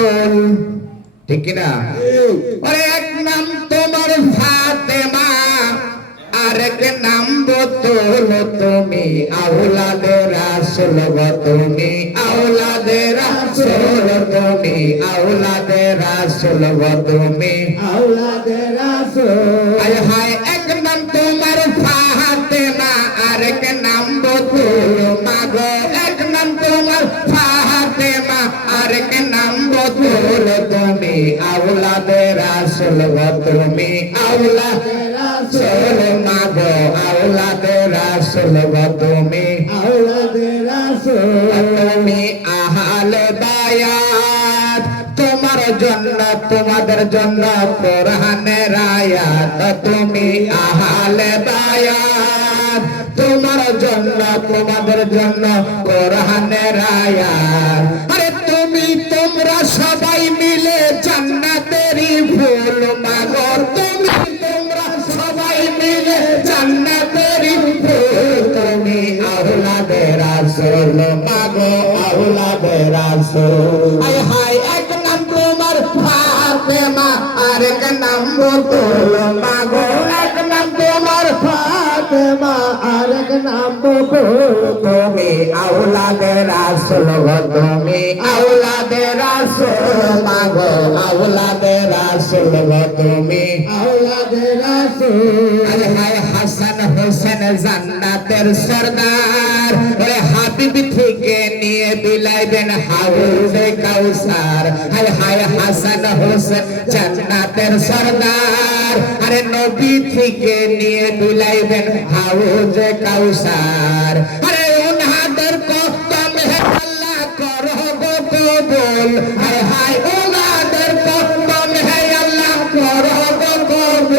বোতল, ঠিক কিনা? ওরে এক নাম তোমার ফাতেমা, আরেক নাম বোতল। তুমি আওলাদে রাসূল গো, তুমি আওলাদে রাসূল, তুমি আওলাদে রাসূল গো, তুমি আওলাদে রাসূল। হায় হায় এক নাম তোমার ফাতেমা, আরেক নাম বোতল। মাগো এক নাম তোমার ফাতেমা, আরেক নাম বোতল। তুমি আওলাদে রাসূল গো, তুমি আওলাদে রাসূল। মাগো আওলাদে রাসূল গো, তুমি আওলাদে রাসূল। তুমি আহলে বায়াত, তোমার জন্য তোমাদের জন্য কোরআনের আয়াত। তুমি আহলে বায়াত, তোমার জন্য তোমাদের জন্য কোরআনের আয়াত। আরে তুমি তোমরা সবাই মিলে জান্নাতেরই ফুল। মাগো তুমি তোমরা সবাই মিলে জান্নাতেরই ফুল। তুমি আওলাদে রাসূল, মাগো আওলাদে রাসূল। হায় হায় এক নাম তোমার ফাতেমা, আরেক নাম বোতল। মাগো এক নাম তোমার ফাতেমা, আরেক নাম বোতল। তুমি আওলাদে রাসূল গো, তুমি আওলাদে রাসূল। মাগো আওলাদে রাসূল গো, তুমি আওলাদে রাসূল। হায় হায় হাসান হোসেন জান্নাতের সরদার, ওরে হাবিব থেকে নিয়ে বিলাইবেন হাউজে কাউসার। হায় হায় হাসান হোসেন জান্নাতের সরদার, আরে নবী থেকে নিয়ে বিলাইবেন হাউজে কাউসার। আরে উনাদের কদম হে আল্লাহ করো গো কবুল। হায় হায় উনাদের কদম হে আল্লাহ করো গো কবুল।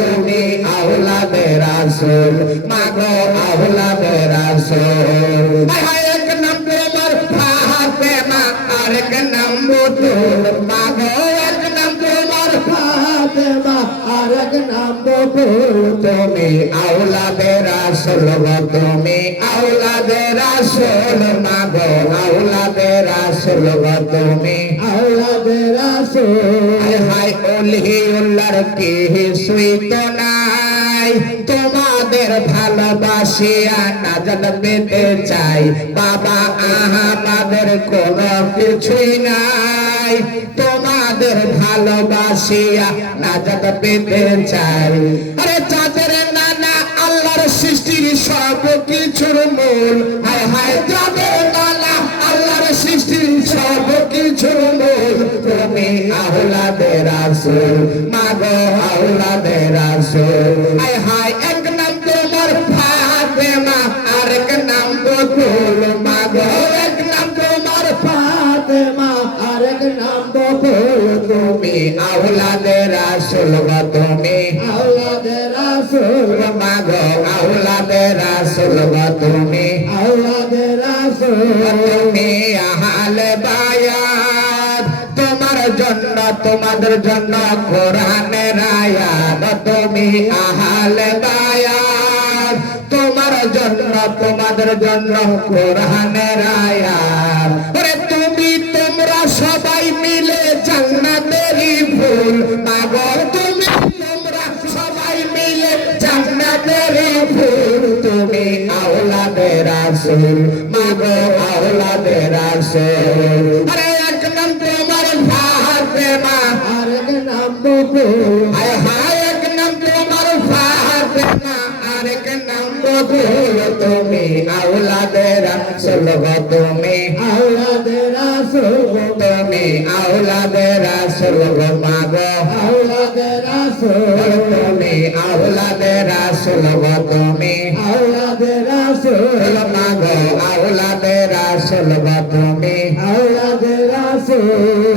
তুমি আওলাদে রাসূল, মাগো আওলাদে রাসূল। হায় হায় এক নাম তোমার ফাতেমা, আরেক নাম বোতল। মাগো এক নাম তোমার ফাতেমা, আরেক নাম বোতল। তুমি আওলাদে রাসূল গো, তুমি আওলাদে রাসূল। মাগো আওলাদে রাসূল গো, তুমি আওলাদে রাসূল। হায় হায় ওলিউল্লাহর কিছুই তো নাই, তোমাদের ভালোবাসিয়া নাজাত পেতে চাই। বাবা আহমদের কোনো কিছুই নাই, তোমাদের ভালোবাসিয়া নাজাত পেতে চাই। আরে যাদের নানা আল্লাহর সৃষ্টির সব কিছুর মূল। হায় হায় যাদের নানা আল্লাহর সৃষ্টির সব কিছুর মূল। তুমি আওলাদে রাসূল, মাগো আওলাদে রাসূল। হায় হায় এক নাম তোমার ফাতেমা, আরেক নাম বোতল। মাগো এক নাম তোমার ফাতেমা, আরেক নাম বোতল। তুমি আওলাদে রাসূল গো, তুমি আওলাদে রাসূল। মাগো আওলাদে রাসূল গো, তুমি আওলাদে রাসূল। তুমি আহলে বায়াত, তোমার জন্য তোমাদের জন্য কোরআনের আয়াত। তুমি আহলে বায়াত, তোমার জন্য তোমাদের জন্য কোরআনের আয়াত। ওরে তুমি তোমরা সবাই মিলে জান্নাতেরই ফুল। মাগো তুমি তোমরা সবাই মিলে জান্নাতেরই ফুল। তুমি আওলাদে রাসূল, মাগো আওলাদে রাসূল। আরে এক নাম তোমার ফাতেমা, আরেক নাম বোতল। হায় হায় এক নাম তোমার ফাতেমা, আরেক নাম বোতল। তুমি আওলাদে রাসূল গো, তুমি আওলাদে রাসূল। তুমি আওলাদে রাসূল গো। মাগো আওলাদে রাসূল। তুমি আওলাদে রাসূল গো, তুমি আওলাদে রাসূল। মাগো আওলাদে রাসূল গো, তুমি আওলাদে রাসূল।